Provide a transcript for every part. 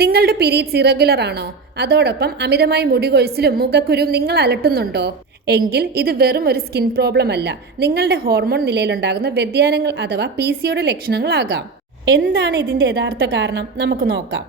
നിങ്ങളുടെ periods irregular ആണോ? അതോടൊപ്പം അമിതമായി മുടി കൊഴിച്ചിലും മുഖക്കുരുവും നിങ്ങൾ അലട്ടുന്നുണ്ടോ? എങ്കിൽ ഇത് വെറും ഒരു സ്കിൻ പ്രോബ്ലം അല്ല, നിങ്ങളുടെ ഹോർമോൺ നിലയിലുണ്ടാകുന്ന വ്യതിയാനങ്ങൾ അഥവാ PCOD ലക്ഷണങ്ങളാകാം. എന്താണ് ഇതിന്റെ യഥാർത്ഥ കാരണം? നമുക്ക് നോക്കാം.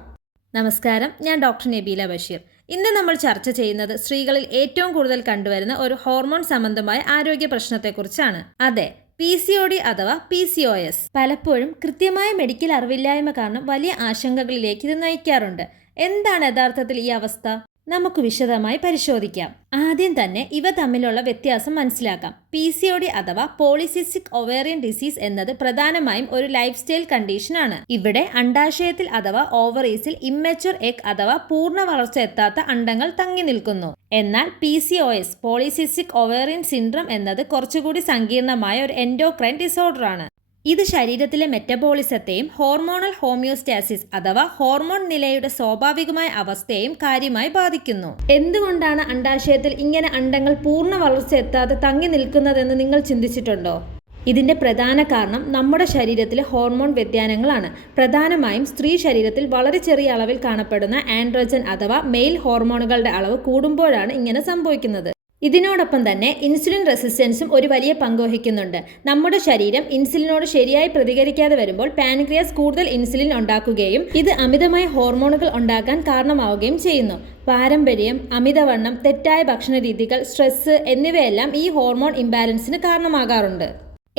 നമസ്കാരം, ഞാൻ ഡോക്ടർ നബീല ബഷീർ. ഇന്ന് നമ്മൾ ചർച്ച ചെയ്യുന്നത് സ്ത്രീകളിൽ ഏറ്റവും കൂടുതൽ കണ്ടുവരുന്ന ഒരു ഹോർമോൺ സംബന്ധമായ ആരോഗ്യ പ്രശ്നത്തെക്കുറിച്ചാണ്. അതെ, PCOD അഥവാ PCOS. പലപ്പോഴും കൃത്യമായ മെഡിക്കൽ അറിവില്ലായ്മ കാരണം വലിയ ആശങ്കകളിലേക്ക് ഇത് നയിക്കാറുണ്ട്. എന്താണ് യഥാർത്ഥത്തിൽ ഈ അവസ്ഥ? നമുക്ക് വിശദമായി പരിശോധിക്കാം. ആദ്യം തന്നെ ഇവ തമ്മിലുള്ള വ്യത്യാസം മനസ്സിലാക്കാം. PCOD അഥവാ പോളിസിസ്റ്റിക് ഒവേറിയൻ ഡിസീസ് എന്നത് പ്രധാനമായും ഒരു ലൈഫ് സ്റ്റൈൽ കണ്ടീഷനാണ്. ഇവിടെ അണ്ഡാശയത്തിൽ അഥവാ ഓവറീസിൽ ഇമ്മച്വർ എഗ് അഥവാ പൂർണ്ണ വളർച്ച എത്താത്ത അണ്ടങ്ങൾ തങ്ങി നിൽക്കുന്നു. എന്നാൽ PCOS പോളിസിസ്റ്റിക് ഒവേറിയൻ സിൻഡ്രം എന്നത് കുറച്ചുകൂടി സങ്കീർണമായ ഒരു എൻഡോക്രൈൻ ഡിസോർഡർ ആണ്. ഇത് ശരീരത്തിലെ മെറ്റബോളിസത്തെയും ഹോർമോണൽ ഹോമിയോസ്റ്റാസിസ് അഥവാ ഹോർമോൺ നിലയുടെ സ്വാഭാവികമായ അവസ്ഥയെയും കാര്യമായി ബാധിക്കുന്നു. എന്തുകൊണ്ടാണ് അണ്ഡാശയത്തിൽ ഇങ്ങനെ അണ്ടങ്ങൾ പൂർണ്ണ വളർച്ച എത്താതെ തങ്ങി നിൽക്കുന്നതെന്ന് നിങ്ങൾ ചിന്തിച്ചിട്ടുണ്ടോ? ഇതിന്റെ പ്രധാന കാരണം നമ്മുടെ ശരീരത്തിലെ ഹോർമോൺ വ്യതിയാനങ്ങളാണ്. പ്രധാനമായും സ്ത്രീ ശരീരത്തിൽ വളരെ ചെറിയ അളവിൽ കാണപ്പെടുന്ന ആൻഡ്രോജൻ അഥവാ മെയിൽ ഹോർമോണുകളുടെ അളവ് കൂടുമ്പോഴാണ് ഇങ്ങനെ സംഭവിക്കുന്നത്. ഇതിനോടൊപ്പം തന്നെ ഇൻസുലിൻ റെസിസ്റ്റൻസും ഒരു വലിയ പങ്ക് വഹിക്കുന്നുണ്ട്. നമ്മുടെ ശരീരം ഇൻസുലിനോട് ശരിയായി പ്രതികരിക്കാതെ വരുമ്പോൾ പാൻക്രിയാസ് കൂടുതൽ ഇൻസുലിൻ ഉണ്ടാക്കുകയും ഇത് അമിതമായ ഹോർമോണുകൾ ഉണ്ടാക്കാൻ കാരണമാവുകയും ചെയ്യുന്നു. പാരമ്പര്യം, അമിതവണ്ണം, തെറ്റായ ഭക്ഷണ രീതികൾ, സ്ട്രെസ് എന്നിവയെല്ലാം ഈ ഹോർമോൺ ഇംബാലൻസിന് കാരണമാകാറുണ്ട്.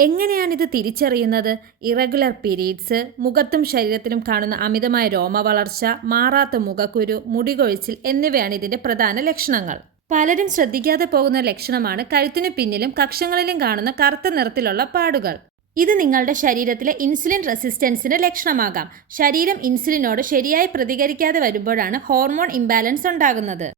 എങ്ങനെയാണിത് തിരിച്ചറിയുന്നത്? ഇറഗുലർ പീരീഡ്സ്, മുഖത്തും ശരീരത്തിലും കാണുന്ന അമിതമായ രോമവളർച്ച, മാറാത്ത മുഖക്കുരു, മുടികൊഴിച്ചിൽ എന്നിവയാണ് ഇതിന്റെ പ്രധാന ലക്ഷണങ്ങൾ. പലരും ശ്രദ്ധിക്കാതെ പോകുന്ന ലക്ഷണമാണ് കഴുത്തിനു പിന്നിലും കക്ഷങ്ങളിലും കാണുന്ന കറുത്ത നിറത്തിലുള്ള പാടുകൾ. ഇത് നിങ്ങളുടെ ശരീരത്തിലെ ഇൻസുലിൻ റെസിസ്റ്റൻസിന് ലക്ഷണമാകാം. ശരീരം ഇൻസുലിനോട് ശരിയായി പ്രതികരിക്കാതെ വരുമ്പോഴാണ് ഹോർമോൺ ഇംബാലൻസ് ഉണ്ടാകുന്നത്.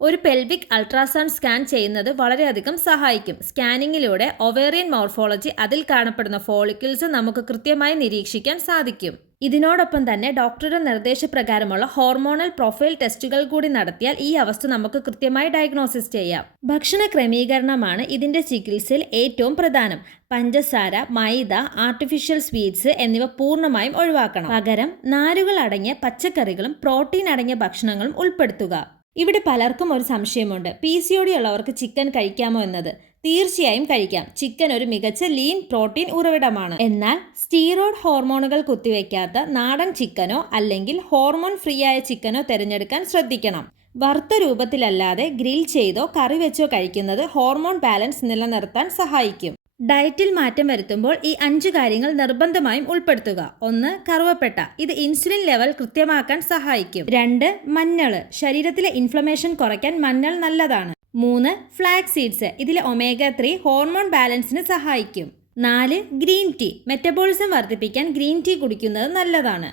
ഒരു പെൽവിക് അൾട്രാസൗണ്ട് സ്കാൻ ചെയ്യുന്നത് വളരെയധികം സഹായിക്കും. സ്കാനിങ്ങിലൂടെ ഒവേറിയൻ മോർഫോളജി, അതിൽ കാണപ്പെടുന്ന ഫോളിക്കിൾസ് നമുക്ക് കൃത്യമായി നിരീക്ഷിക്കാൻ സാധിക്കും. ഇതിനോടൊപ്പം തന്നെ ഡോക്ടറുടെ നിർദ്ദേശപ്രകാരമുള്ള ഹോർമോണൽ പ്രൊഫൈൽ ടെസ്റ്റുകൾ കൂടി നടത്തിയാൽ ഈ അവസ്ഥ നമുക്ക് കൃത്യമായി ഡയഗ്നോസിസ് ചെയ്യാം. ഭക്ഷണ ക്രമീകരണമാണ് ഇതിന്റെ ചികിത്സയിൽ ഏറ്റവും പ്രധാനം. പഞ്ചസാര, മൈദ, ആർട്ടിഫിഷ്യൽ സ്വീറ്റ്സ് എന്നിവ പൂർണ്ണമായും ഒഴിവാക്കണം. പകരം നാരുകൾ അടങ്ങിയ പച്ചക്കറികളും പ്രോട്ടീൻ അടങ്ങിയ ഭക്ഷണങ്ങളും ഉൾപ്പെടുത്തുക. ഇവിടെ പലർക്കും ഒരു സംശയമുണ്ട്, PCOD ഉള്ളവർക്ക് ചിക്കൻ കഴിക്കാമോ എന്നത്. തീർച്ചയായും കഴിക്കാം. ചിക്കൻ ഒരു മികച്ച ലീൻ പ്രോട്ടീൻ ഉറവിടമാണ്. എന്നാൽ സ്റ്റീറോയ്ഡ് ഹോർമോണുകൾ കുത്തിവെക്കാത്ത നാടൻ ചിക്കനോ അല്ലെങ്കിൽ ഹോർമോൺ ഫ്രീ ആയ ചിക്കനോ തിരഞ്ഞെടുക്കാൻ ശ്രദ്ധിക്കണം. വറുത്ത രൂപത്തിലല്ലാതെ ഗ്രിൽ ചെയ്തോ കറി വെച്ചോ കഴിക്കുന്നത് ഹോർമോൺ ബാലൻസ് നിലനിർത്താൻ സഹായിക്കും. ഡയറ്റിൽ മാറ്റം വരുത്തുമ്പോൾ ഈ 5 കാര്യങ്ങൾ നിർബന്ധമായും ഉൾപ്പെടുത്തുക. 1. കറുവപ്പട്ട. ഇത് ഇൻസുലിൻ ലെവൽ കൃത്യമാക്കാൻ സഹായിക്കും. 2. മഞ്ഞള്. ശരീരത്തിലെ ഇൻഫ്ലമേഷൻ കുറയ്ക്കാൻ മഞ്ഞൾ നല്ലതാണ്. 3. Flax seeds. ഇതിലെ omega-3 ഹോർമോൺ ബാലൻസിന് സഹായിക്കും. 4. Green tea. മെറ്റബോളിസം വർദ്ധിപ്പിക്കാൻ ഗ്രീൻ ടീ കുടിക്കുന്നത് നല്ലതാണ്.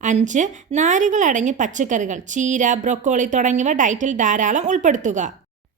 5. നാരുകൾ അടങ്ങിയ പച്ചക്കറികൾ, ചീര, ബ്രൊക്കോളി തുടങ്ങിയവ ഡയറ്റിൽ ധാരാളം ഉൾപ്പെടുത്തുക.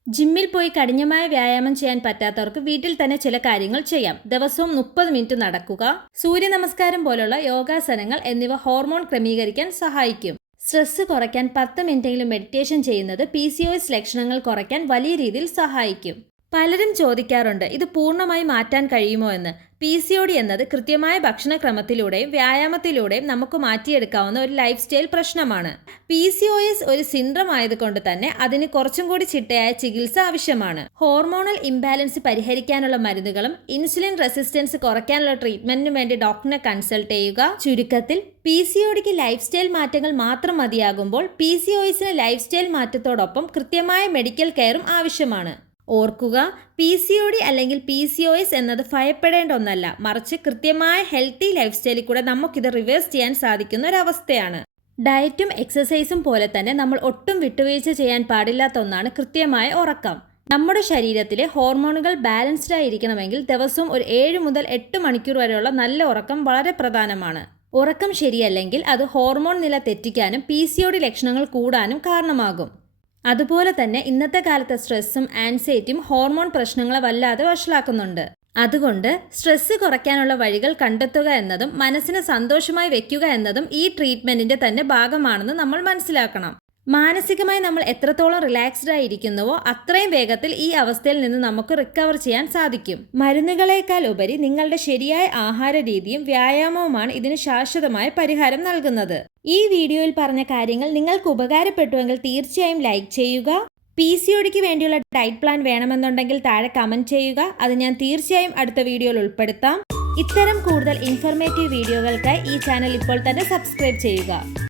ജിമ്മിൽ പോയി കഠിനമായ വ്യായാമം ചെയ്യാൻ പറ്റാത്തവർക്ക് വീട്ടിൽ തന്നെ ചില കാര്യങ്ങൾ ചെയ്യാം. ദിവസവും 30 മിനിറ്റ് നടക്കുക, സൂര്യ നമസ്കാരം പോലുള്ള യോഗാസനങ്ങൾ എന്നിവ ഹോർമോൺ ക്രമീകരിക്കാൻ സഹായിക്കും. സ്ട്രെസ് കുറയ്ക്കാൻ 10 മിനിറ്റെങ്കിലും മെഡിറ്റേഷൻ ചെയ്യുന്നത് PCOS ലക്ഷണങ്ങൾ കുറയ്ക്കാൻ വലിയ രീതിയിൽ സഹായിക്കും. പലരും ചോദിക്കാറുണ്ട്, ഇത് പൂർണ്ണമായി മാറ്റാൻ കഴിയുമോ എന്ന്. PCOD എന്നത് കൃത്യമായ ഭക്ഷണക്രമത്തിലൂടെയും വ്യായാമത്തിലൂടെയും നമുക്ക് മാറ്റിയെടുക്കാവുന്ന ഒരു ലൈഫ് സ്റ്റൈൽ പ്രശ്നമാണ്. PCOS ഒരു സിൻഡ്രം ആയതുകൊണ്ട് തന്നെ അതിന് കുറച്ചും കൂടി ചിട്ടയായ ചികിത്സ ആവശ്യമാണ്. ഹോർമോണൽ ഇംബാലൻസ് പരിഹരിക്കാനുള്ള മരുന്നുകളും ഇൻസുലിൻ റെസിസ്റ്റൻസ് കുറയ്ക്കാനുള്ള ട്രീറ്റ്മെന്റിനും വേണ്ടി ഡോക്ടറിനെ കൺസൾട്ട് ചെയ്യുക. ചുരുക്കത്തിൽ PCODക്ക് ലൈഫ് സ്റ്റൈൽ മാറ്റങ്ങൾ മാത്രം മതിയാകുമ്പോൾ PCOSന് ലൈഫ് സ്റ്റൈൽ മാറ്റത്തോടൊപ്പം കൃത്യമായ മെഡിക്കൽ കെയറും ആവശ്യമാണ്. ഓർക്കുക, PCOD അല്ലെങ്കിൽ PCOS എന്നത് ഭയപ്പെടേണ്ട ഒന്നല്ല, മറിച്ച് കൃത്യമായ ഹെൽത്തി ലൈഫ് സ്റ്റൈലിൽ കൂടെ നമുക്കിത് റിവേഴ്സ് ചെയ്യാൻ സാധിക്കുന്ന ഒരവസ്ഥയാണ്. ഡയറ്റും എക്സസൈസും പോലെ തന്നെ നമ്മൾ ഒട്ടും വിട്ടുവീഴ്ച ചെയ്യാൻ പാടില്ലാത്ത ഒന്നാണ് കൃത്യമായ ഉറക്കം. നമ്മുടെ ശരീരത്തിലെ ഹോർമോണുകൾ ബാലൻസ്ഡ് ആയിരിക്കണമെങ്കിൽ ദിവസവും ഒരു 7 മുതൽ 8 മണിക്കൂർ വരെയുള്ള നല്ല ഉറക്കം വളരെ പ്രധാനമാണ്. ഉറക്കം ശരിയല്ലെങ്കിൽ അത് ഹോർമോൺ നില തെറ്റിക്കാനും PCOD ലക്ഷണങ്ങൾ കൂടാനും കാരണമാകും. അതുപോലെ തന്നെ ഇന്നത്തെ കാലത്തെ സ്ട്രെസ്സും ആൻസൈറ്റിയും ഹോർമോൺ പ്രശ്നങ്ങളെ വല്ലാതെ വഷളാക്കുന്നുണ്ട്. അതുകൊണ്ട് സ്ട്രെസ് കുറയ്ക്കാനുള്ള വഴികൾ കണ്ടെത്തുക എന്നതും മനസ്സിനെ സന്തോഷമായി വെക്കുക എന്നതും ഈ ട്രീറ്റ്മെന്റിന്റെ തന്നെ ഭാഗമാണെന്ന് നമ്മൾ മനസ്സിലാക്കണം. മാനസികമായി നമ്മൾ എത്രത്തോളം റിലാക്സ്ഡ് ആയിരിക്കുന്നുവോ അത്രയും വേഗത്തിൽ ഈ അവസ്ഥയിൽ നിന്ന് നമുക്ക് റിക്കവർ ചെയ്യാൻ സാധിക്കും. മരുന്നുകളേക്കാൾ ഉപരി നിങ്ങളുടെ ശരിയായ ആഹാര രീതിയും വ്യായാമവുമാണ് ഇതിന് ശാശ്വതമായ പരിഹാരം നൽകുന്നത്. ഈ വീഡിയോയിൽ പറഞ്ഞ കാര്യങ്ങൾ നിങ്ങൾക്ക് ഉപകാരപ്പെട്ടുവെങ്കിൽ തീർച്ചയായും ലൈക്ക് ചെയ്യുക. PCODക്ക് വേണ്ടിയുള്ള ഡയറ്റ് പ്ലാൻ വേണമെന്നുണ്ടെങ്കിൽ താഴെ കമന്റ് ചെയ്യുക. അത് ഞാൻ തീർച്ചയായും അടുത്ത വീഡിയോയിൽ ഉൾപ്പെടുത്താം. ഇത്തരം കൂടുതൽ ഇൻഫോർമേറ്റീവ് വീഡിയോകൾക്കായി ഈ ചാനൽ ഇപ്പോൾ തന്നെ സബ്സ്ക്രൈബ് ചെയ്യുക.